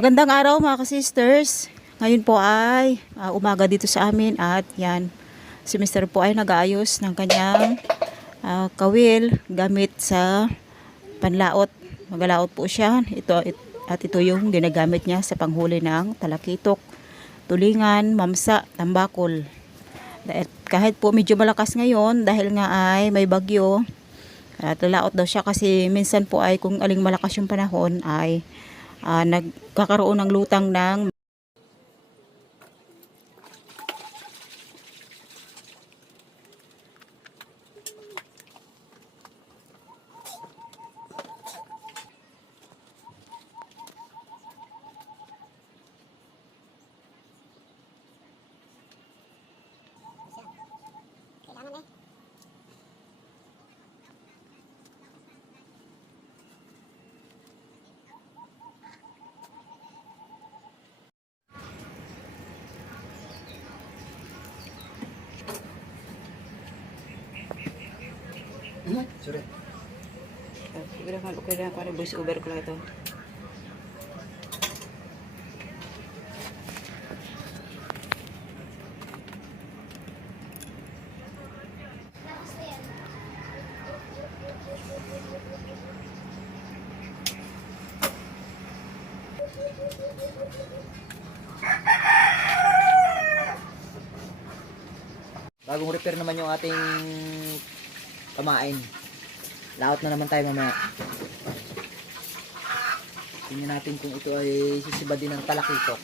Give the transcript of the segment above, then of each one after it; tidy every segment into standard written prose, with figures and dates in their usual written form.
Magandang araw mga ka-sisters. Ngayon po ay umaga dito sa amin at yan, si Mr. po ay nag-aayos ng kanyang kawil gamit sa panlaot. Magalaot po siya. Ito yung ginagamit niya sa panghuli ng talakitok, tulingan, mamsa, tambakol. Kahit po medyo malakas ngayon dahil nga ay may bagyo, at lalaot daw siya kasi minsan po ay kung aling malakas yung panahon ay nagkakaroon ng lutang ng Sorry. Okay na para voice over ko lang ito. Bagong repair naman yung ating pamain. Laot na naman tayo mamaya. Tingnan natin kung ito ay sisibad din ng talakitok.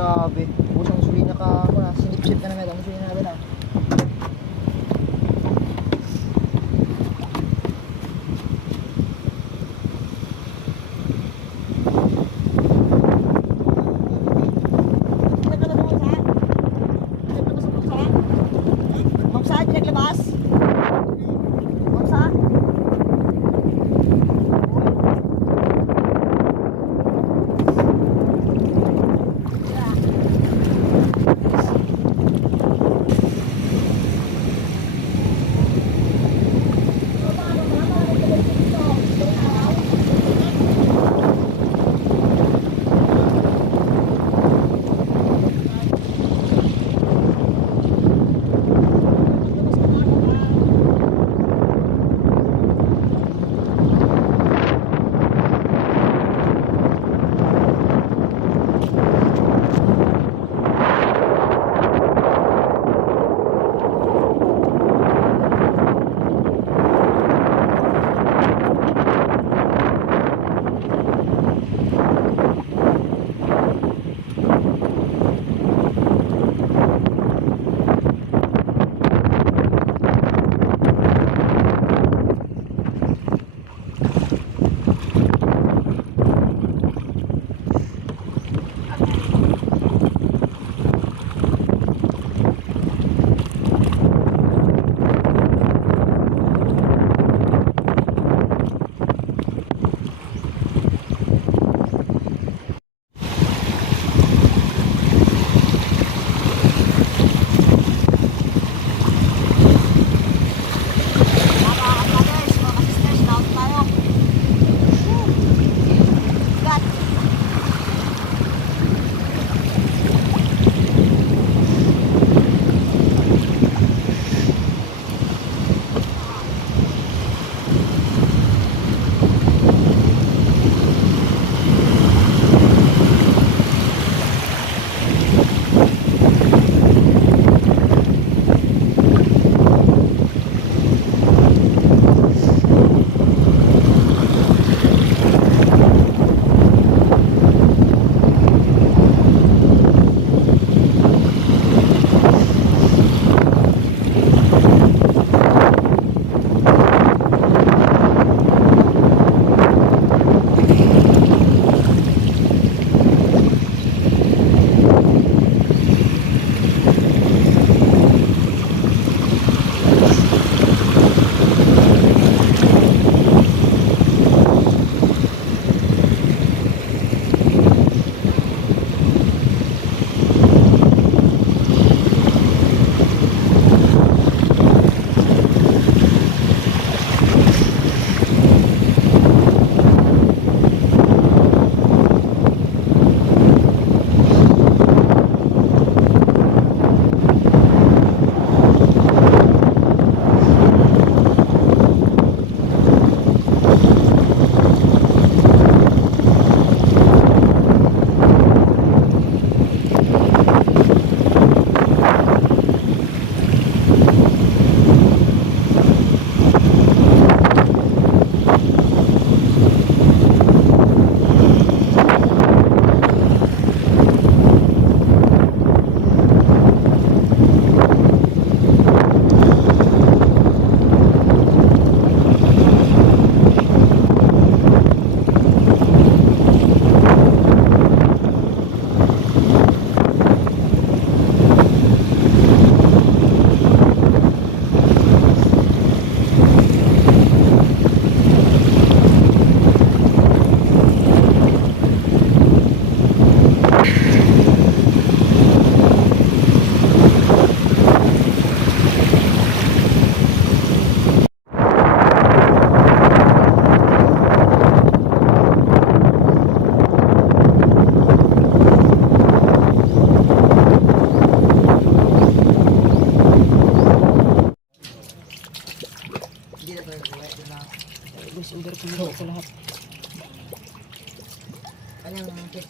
Grabe. Pusang sulina ka ako na. Sinip-sip ka na nga. Ang sulina natin ah. Mamsa, pinaglabas. Mamsa.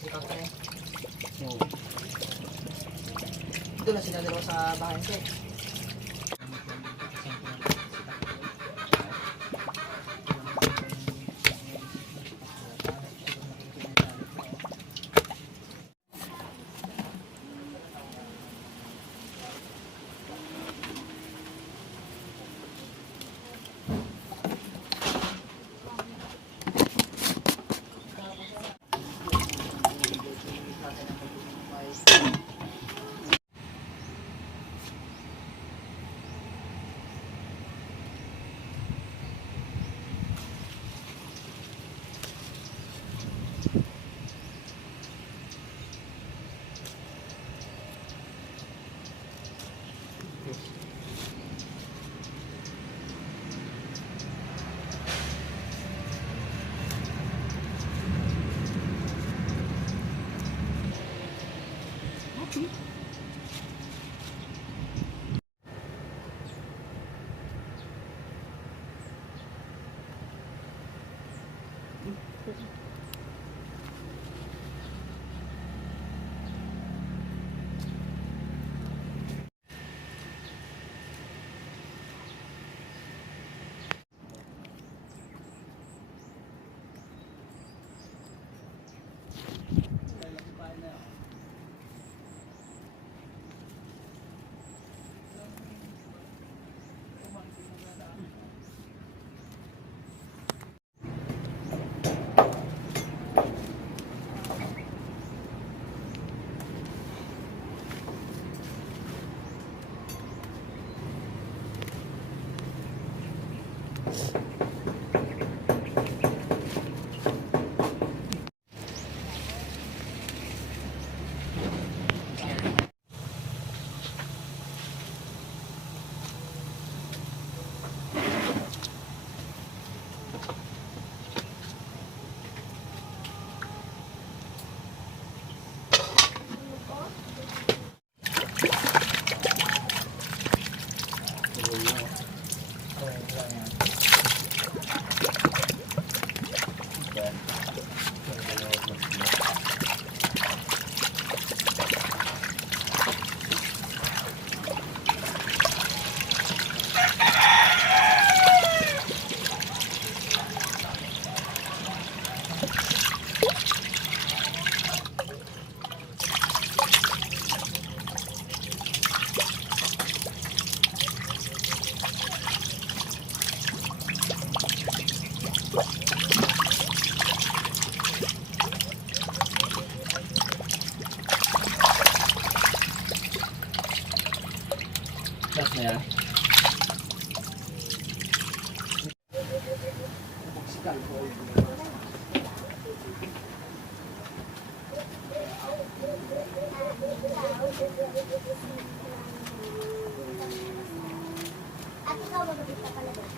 Ito na sila dalawa sa bahay ko. Last na yan. At ikaw magabit ka pala doon.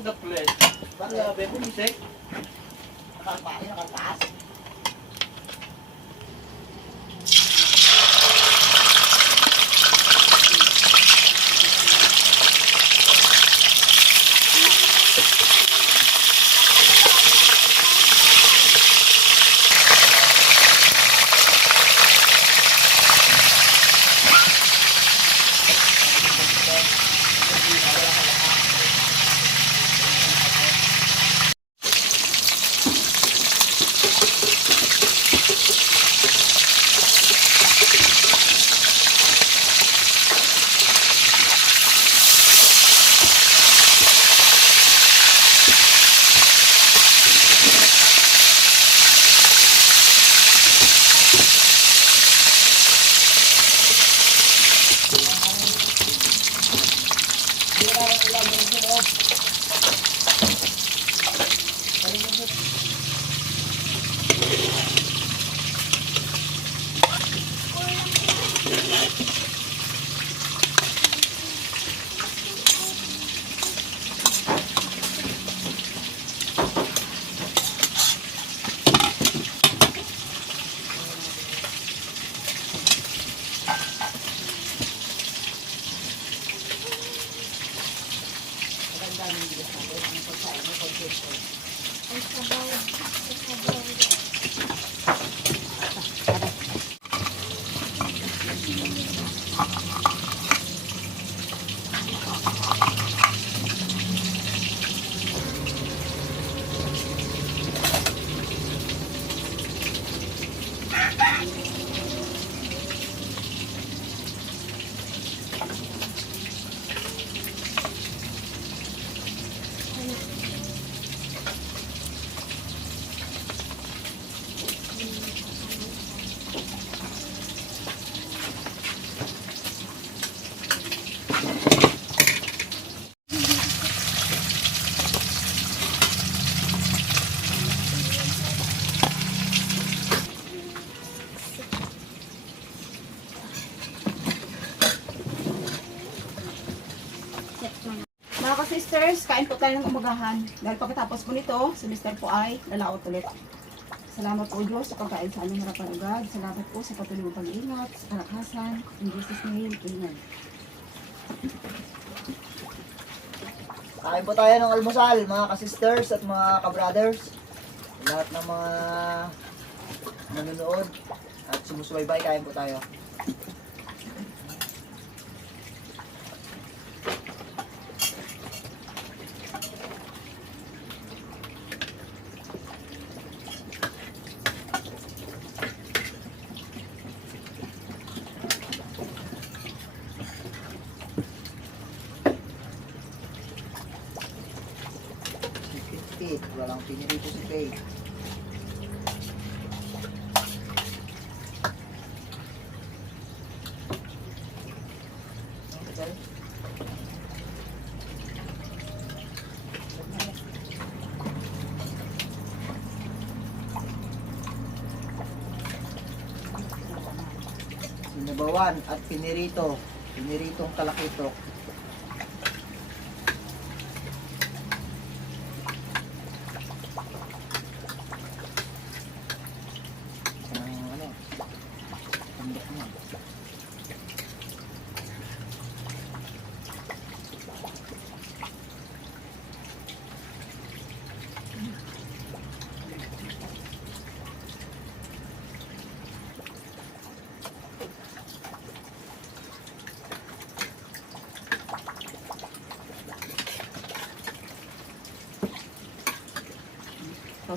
The place. Para be pumisik. Nakaltaas. sisters, kain po tayo ng umagahan. Dahil pagkatapos po nito, si Mr. po ay lalaot ulit. Salamat po Diyos sa pagkain sa aming harapan agad. Salamat po sa patuloy mong pag-iingat, sa kalakasan. In Jesus' name, Amen. Kain po tayo ng almusal, mga ka-sisters at mga ka-brothers. Lahat ng mga nanonood at sumusubaybay, kain po tayo. Pit, walang pinirito si Faye. Okay. Sinabawan at pinirito. Piniritong talakitok.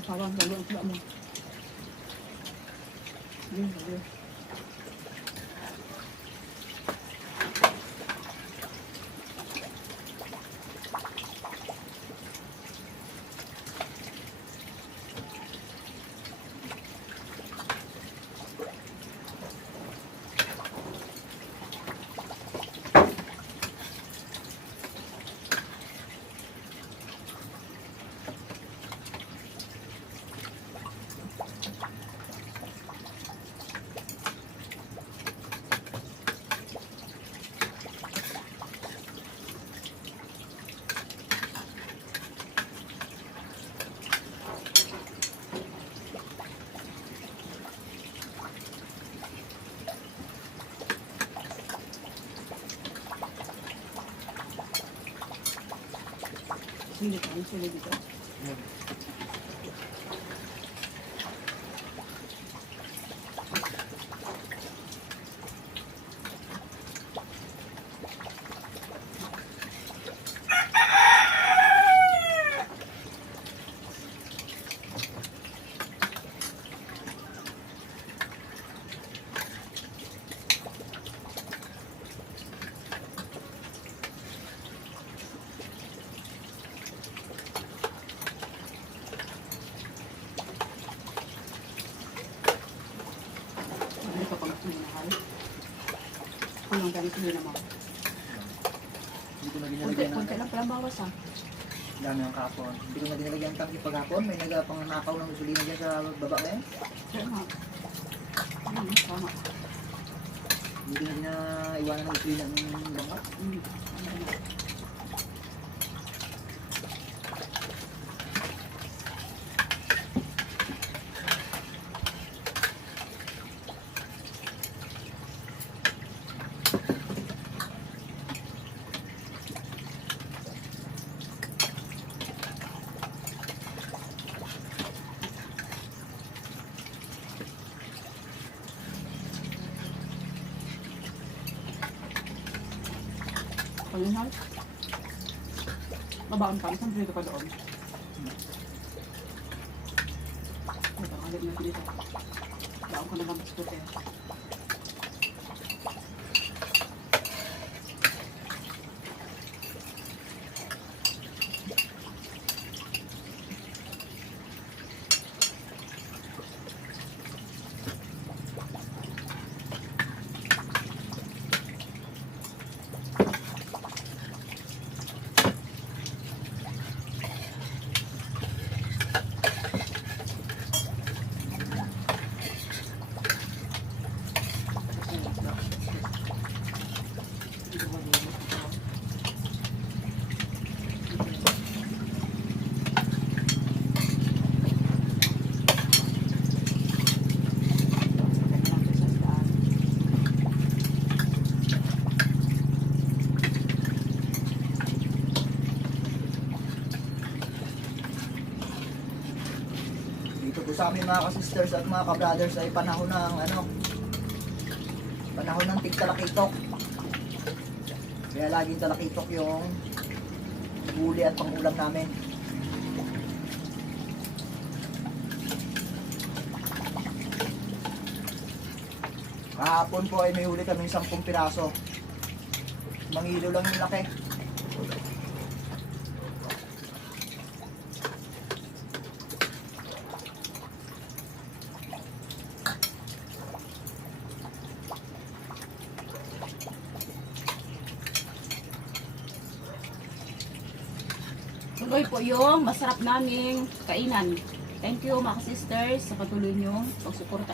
Sawang sa loob mo. Yun. Sili dito. Ang ganito yun naman. Hindi ko na dinalagyan ng Kunti lang pala bawas ah. dami ng kapon. Hindi ko na dinalagyan ng tangki paghapon. May nagpanganakaw ng gasolina dyan sa baba ngayon. Tama. Tama. Hindi ko na dinaiwanan ng gasolina ng bangka. Palinal. Babaan ka. Saan dito pa doon? Ito, alip na dito. Daan ko na lang sa puti. sa amin mga ka-sisters at mga ka-brothers ay panahon ng panahon ng tigtalakitok. Kaya laging talakitok yung huli at pangulam namin. Kahapon po ay may huli kaming 10 piraso. Mangilo lang yung laki. Tuloy po yung masarap naming kainan. Thank you mga sisters sa patuloy niyong pagsuporta.